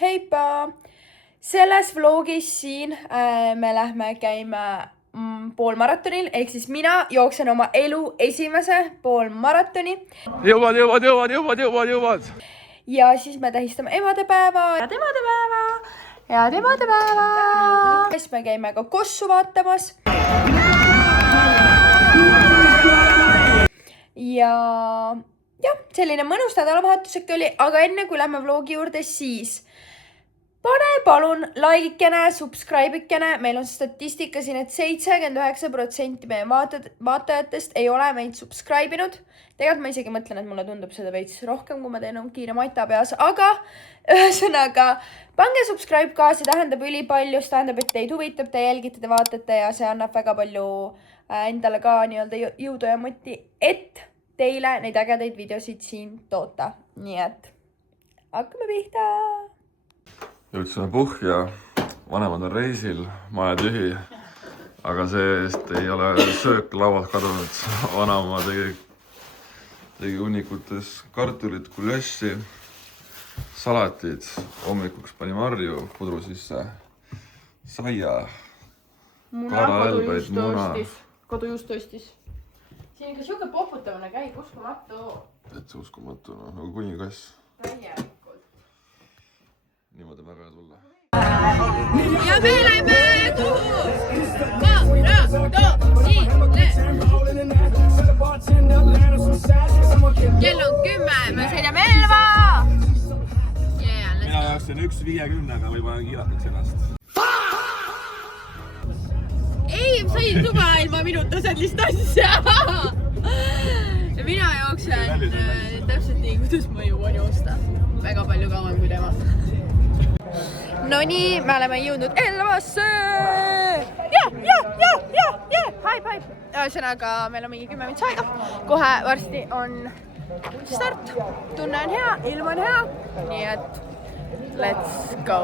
Heippa! Selles vlogis siin me lähme käime poolmaratonil, ehk siis mina jooksen oma elu esimese poolmaratoni. Jõuad. Ja siis me tähistame emadepäeva. Siis me käime ka Kossu vaatamas. Ja selline mõnus nädalavahetus äkki oli, aga enne kui lähme vlogi juurde, siis pane palun laikikene, subscribe'ikene. Meil on statistika siin, et 79% meie vaatajatest ei ole meid subscribe'inud. Tegelikult ma isegi mõtlen, et mulle tundub seda veits rohkem, kui ma teen kiire mata peas, aga ühesõnaga pange subscribe ka, see tähendab ülipalju, see tähendab, et teid huvitab, te jälgite, te vaatate ja see annab väga palju endale ka nii-öelda jõudu ja moti, et teile neid ägedaid videosid siin toota. Nii et hakkame pihta! Jõudsime puhja, vanemad on reisil, maja tühi, aga see-eest ei ole söök laualt kadunud. Vanaema tegi hunnikutes kartulit, kulössi, salatid, hommikuks pani marju, pudru sisse, saia, kaaraelbeid, muna. Kodujuust tõstis. Siin ikka siuke poputamine käib, uskumatu. Et see uskumatu, nagu kuningkass. Täielikult. Niimoodi on väga hea tulla. Ja me lähme kuhu? Maratonile! Kell on 10, me sõidame Elva! Mina jooksin 1.50, või ma kiilataks ennast. Ei, sain juba ilma minutused distantsia. Mina jooksen täpselt nii, kuidas ma jõuan joosta. Väga palju kauem kui tema. No nii, me oleme jõudnud Elvasse! Haip! Ühesõnaga, meil on mingi 10 minutit aega. Kohe varsti on start. Tunne on hea, ilm on hea. Nii et let's go!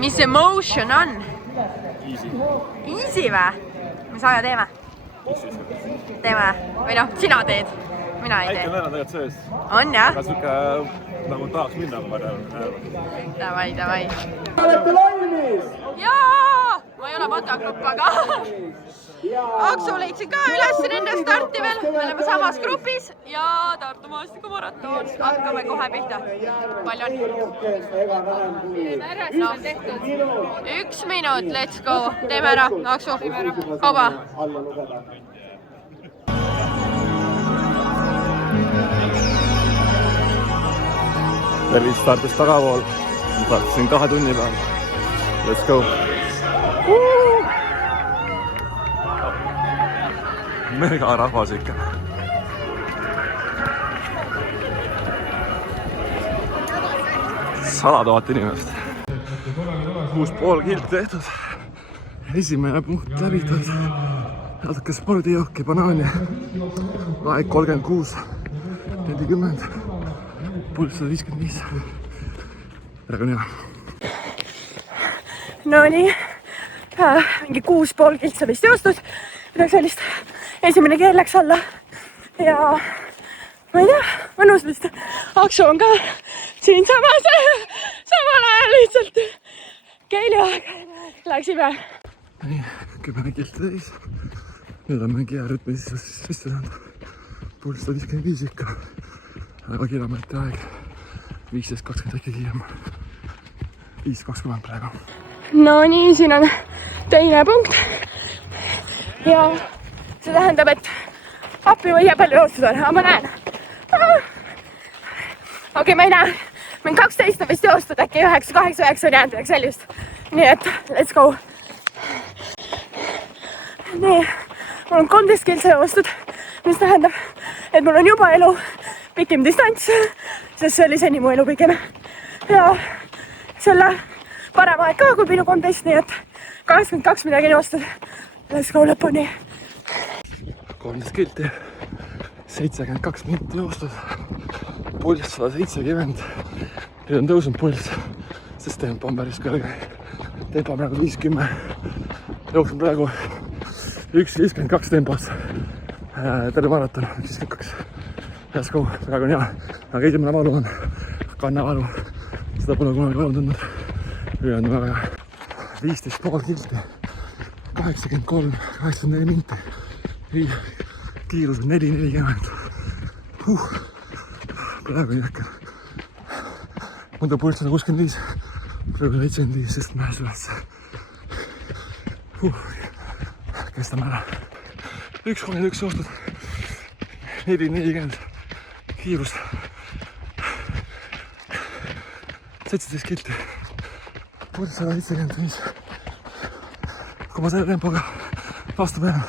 Mis emotion on? Easy vä? Mis aja teeme? Teeme? Või noh, sina teed? Mina ei tee. Äike näen tegelikult sees. On jah? Aga suke nagu tahaks minna, ma tean. Davai. Olete valmis? Jaa! Ma ei ole matagrupp, aga Aksu leidsin ka üles nende starti veel. Me oleme samas grupis ja Tartu maastikkumaraton. Hakkame kohe pihta. Palju on? No, 1 minut, let's go. Teeme ära, Aksu. Kauba. Tervis startis tagapool. Startisin 2 tunni peal. Let's go. Mega rahvas ikka. $100,000 inimest. 6,5 kilt tehtud. Esimene punkt läbitud. Natuke spordijooki, banaani. Aeg 36:40. Pulss 155. Praegu on hea. No nii. Mingi 6,5 kiltsa vist joostud. Midagi sellist. Esimene keel läks alla. Ja ma ei tea, mõnus vist. Aksu on ka siin samal ajal lihtsalt. Keili aeg. Läksime. Nii, 10 kilti täis. Nüüd on mingi hea rütmi sisse saanud. Pulss 155 ikka. Aga kilomeetri aeg 15:20 äkki kiirem. 5:20 praegu. No nii, siin on teine punkt. Ja see tähendab, et appi või jää palju joostud on, aga ma näen. Okei, ma ei näe. Mind 12 on vist joostud, äkki 8 on jäänud midagi sellist. Nii et, let's go. Nii, mul on 13 kiltsa joostud, mis tähendab, et mul on juba elu pikim distants, sest see oli seni mu elu pikem. Ja selle parem aeg ka kui minu 13, nii et 82 midagi joostud. Let's go lõpuni. 13 kilti, 72 minutit joostud, pulss 170. Nüüd on tõusnud pulss, sest tempo on päris kõrge. Tempo on praegu 50. Jooksun praegu 1.52 tempos. Terve maraton, 1.52. Let's go, praegu on hea. Aga esimene valu on kannavalu. Seda pole kunagi varem tundnud. Ülejäänud väga hea. 15,5 kilti. 83, 84 minti. Kiirus on 4,40. Praegu on jäkker. Muidu pulss 165. Praegu 75, sest mäes üles. Kestame ära. 1,31 joostud. 4,40. Kiirus. 17 kilti. Pulss 175. Kui ma selle tempoga vastu pean,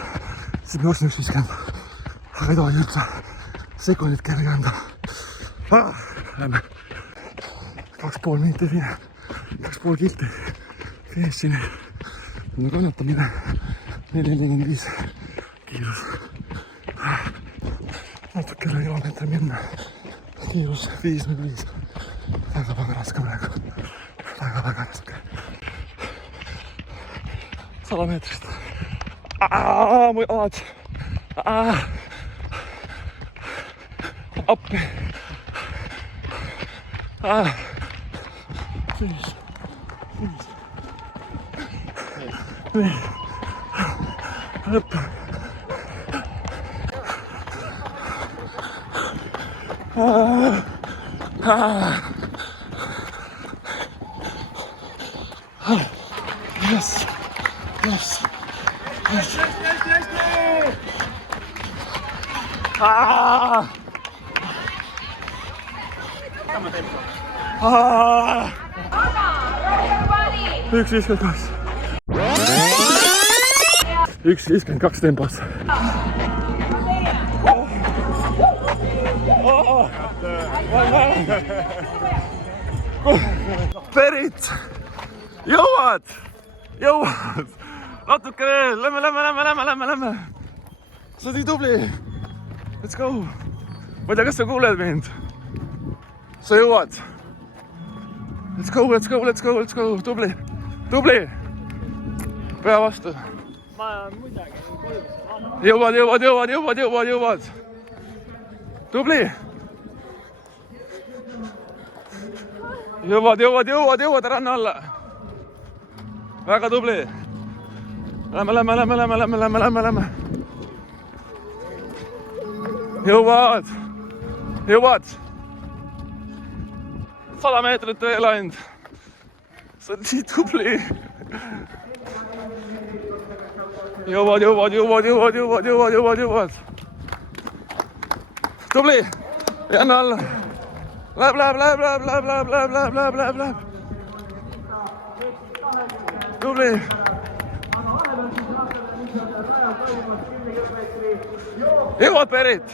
siis ma jooksin 1,50. Aga ei tohi üldse sekundit kerge anda. Lähme. 2,5 minutit fine. 2,5 kilti. Finišini. No kannatamine. 4,45. Kiirus. Natuke üle kilomeetri minna. Kiirus 5,05. Väga raske praegu. Väga raske. 100 meetrist. Mu jalad. Appi. Finish. Nii. Lõpp. Yes. Üks 52. 1,52 tempos. Berit! Jõuad! Natuke veel! Lähme! Sa oled nii tubli! Let's go! Ma ei tea, kas sa kuuled mind? Sa jõuad! Let's go! Tubli! Pea vastu! Ma muidagi jõuad! Tubli! Jõuad, ära anna alla! Väga tubli! Lähme! Jõuad! 100 meetrit veel ainult! Sa oled nii tubli! Jõuad! Tubli! Ei anna alla! Läheb! Tubli! Jõuad, Berit!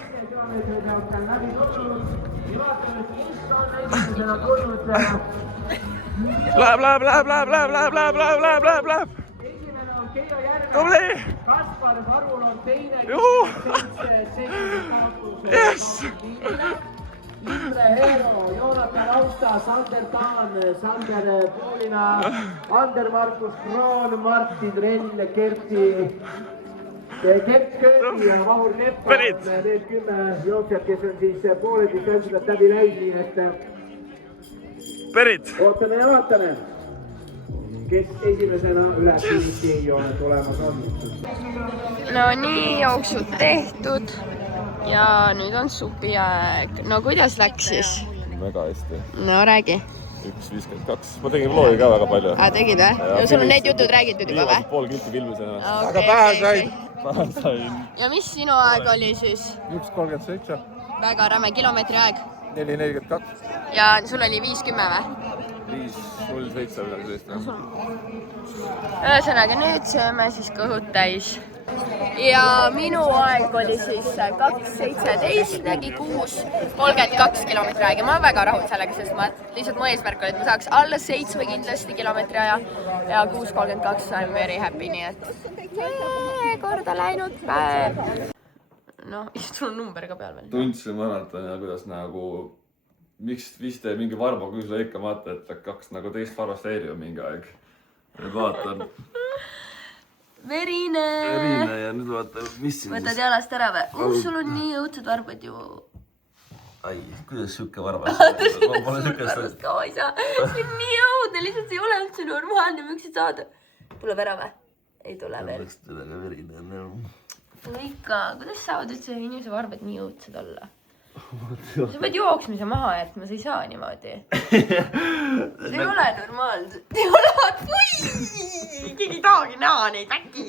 Läheb! Tubli! Juhu! Yes! Libre Hero, Joonatan Austa, Sander Taan, Sander Poolina, Ander Markus Kroon, Martin Renn, Kert Kööri ja Vahur Neppa on need 10 jooksjad, kes on siis poole distantsidelt läbi läinud, nii et Berit! ootame ja vaatame, kes esimesena üle finišijoone tulemas on. No nii, jooksud tehtud ja nüüd on supiaeg. No kuidas läks siis? Väga hästi. No räägi. 1,52. Ma tegin vlogi ka väga palju. Tegid või? Ja sul on need jutud räägitud juba või? Pool kilti filmisena. Aga pähe sain. Sain. Ja mis sinu aeg oli siis? 1,37. Väga räme kilomeetri aeg. 4,42. Ja sul oli 5,10 või? 5,07 midagi sellist. Ühesõnaga, nüüd sööme siis kõhud täis. Ja minu aeg oli siis 2,17, tegi 6,32 kilomeetri aega. Ma olen väga rahul sellega, sest lihtsalt mu eesmärk oli, et ma saaks alla 7 kindlasti kilomeetri aja ja 6,32 I'm very happy, nii et korda läinud päev. Noh, sul on number ka peal veel. Tundsin maratoni ja kuidas nagu, miks vist mingi Varmo Küüsla ikka vaata, et hakkaks nagu teist Varvast häirima mingi aeg. Nüüd vaatan. Verine ja nüüd vaata, mis siin võtad jalast ära või? Sul on nii õudsed varbad ju. Ai, kuidas siuke varvas? Ma pole siukest... ka ei saa. See on nii õudne, lihtsalt ei ole üldse normaalne, võiksid saada. Tuleb ära või? Ei tule veel. Läks tõlega verine. Ikka, kuidas saavad üldse inimese varbed nii õudsed olla? Sa pead jooksmise maha jätma, sa ei saa niimoodi. See ei ole normaalne. Ei ole, pui! Keegi ei tahagi näha neid äkki.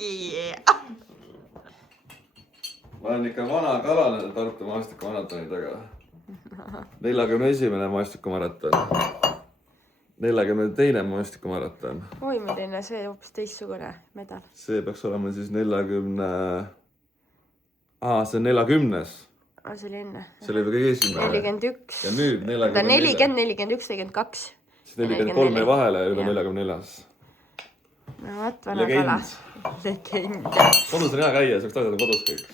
Ma olen ikka vana kalane Tartu maastikumaratoni taga. 41. maastikummaraton. 42. maastikummaraton. Oi, ma teine, see hoopis teistsugune medal. See peaks olema siis 40... see on 40. See oli enne. See oli kõige esimene. 41. Ja nüüd 44. 40, 41, 42. See 43 vahele ja nüüd on 44. No vaat, vana kala. Legend. Kodus on hea käia, saaks tagada kodus kõik.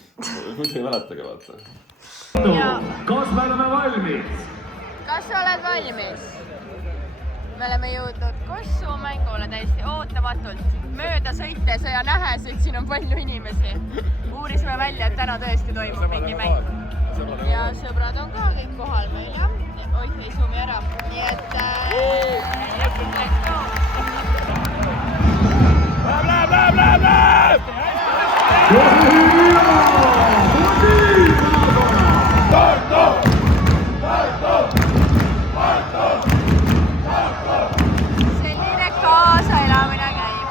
Kuid ei mäletagi, vaata. Kas me oleme valmis? Kas sa oled valmis? Me oleme jõudnud Kossu mängule täiesti ootamatult. Mööda sõites ja nähes, et siin on palju inimesi. Uurisime välja, et täna tõesti toimub mingi mäng. Ja sõbrad on ka kõik kohal meil, jah. Oih, ei suumi ära. Nii et... Let's go! Selline kaasaelamine käib,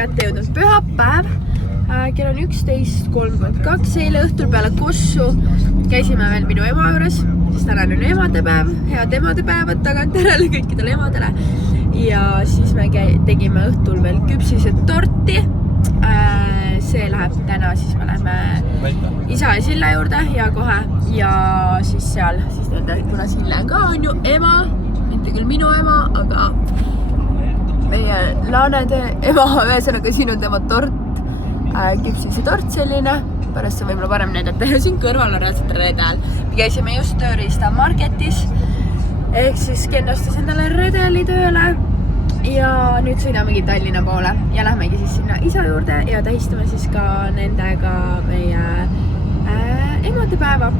kätte jõudnud pühapäev. Kell on 11:32, eile õhtul peale Kossu käisime veel minu ema juures, sest tänane on emadepäev, head emadepäevad tagantjärele kõikidele emadele. Ja siis me tegime õhtul veel küpsised torti. See läheb täna, siis me läheme isa ja Sille juurde ja kohe. Ja siis seal, siis nende, kuna Sille ka on ju ema, mitte küll minu ema, aga meie laanede ema, ühesõnaga siin on tema tort, küpsise tort selline, pärast on võib-olla parem näidata ja siin kõrval on reaalselt redel. Me käisime just tööriista marketis, ehk siis kendastas endale redeli tööle ja nüüd sõidamegi Tallinna poole ja lähmegi siis sinna isa juurde ja tähistame siis ka nendega meie emadepäeva.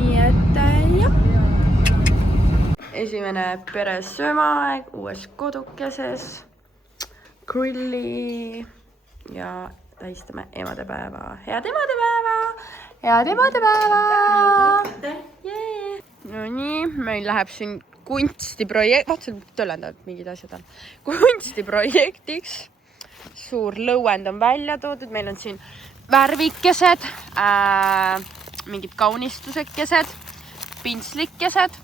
Nii et jah. Esimene peres söömaaeg uues kodukeses, grilli ja tähistame emadepäeva. Head emadepäeva! Head emadepäeva! No nii, meil läheb siin kunstiprojekt, vaatasin, tõlendavad mingid asjad on. Kunstiprojektiks suur lõuend on välja toodud, meil on siin värvikesed, mingid kaunistusekesed, pintslikesed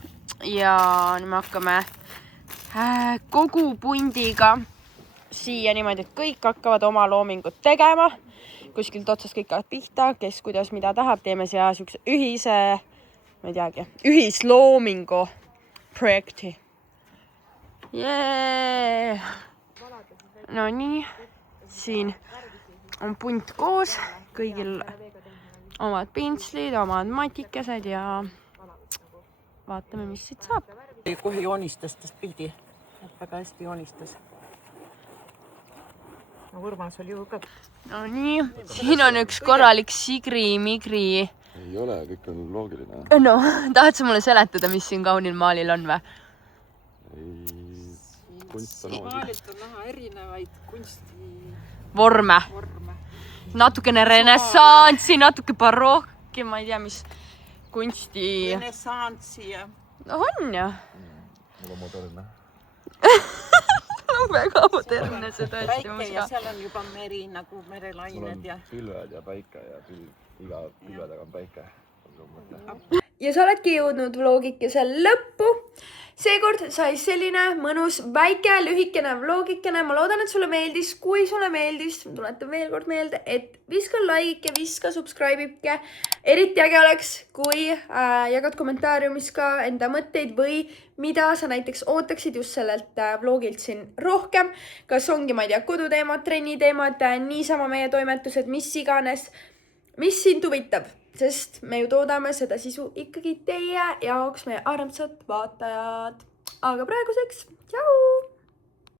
ja nüüd me hakkame kogu pundiga siia niimoodi, et kõik hakkavad oma loomingut tegema. Kuskilt otsast kõik hakkavad pihta, kes kuidas mida tahab, teeme siia siukse ühise, ma ei teagi, ühisloomingu projekti. Jee! No nii, siin on punt koos, kõigil omad pintslid, omad matikesed ja vaatame, mis siit saab. Kohe joonistas tast pildi, väga hästi joonistas. No Urmas oli ju ka. No nii, siin on üks korralik sigri-migri. Ei ole, kõik on loogiline. No, tahad sa mulle seletada, mis siin kaunil maalil on või? Kunst on Maalilt on näha erinevaid Vorme. Natukene renessansi, natuke barokki, ma ei tea, mis kunsti... renessansi ja... No on ju. Mul on modernne. No väga modernne see tõesti. Päike ja seal on juba meri nagu merelained ja... Pilved ja päike ja iga pilve taga on päike. Ja sa oledki jõudnud vlogikese lõppu. Seekord sai selline mõnus väike lühikene vlogikene. Ma loodan, et sulle meeldis. Kui sulle meeldis, tuletan veel kord meelde, et viska like ja viska subscribe'ike. Eriti äge oleks, kui jagad kommentaariumis ka enda mõtteid või mida sa näiteks ootaksid just sellelt vlogilt siin rohkem. Kas ongi, ma ei tea, koduteemad, trenniteemad, niisama meie toimetused, mis iganes. Mis sind huvitab? Sest me ju toodame seda sisu ikkagi teie jaoks, meie armsad vaatajad. Aga praeguseks, tšau!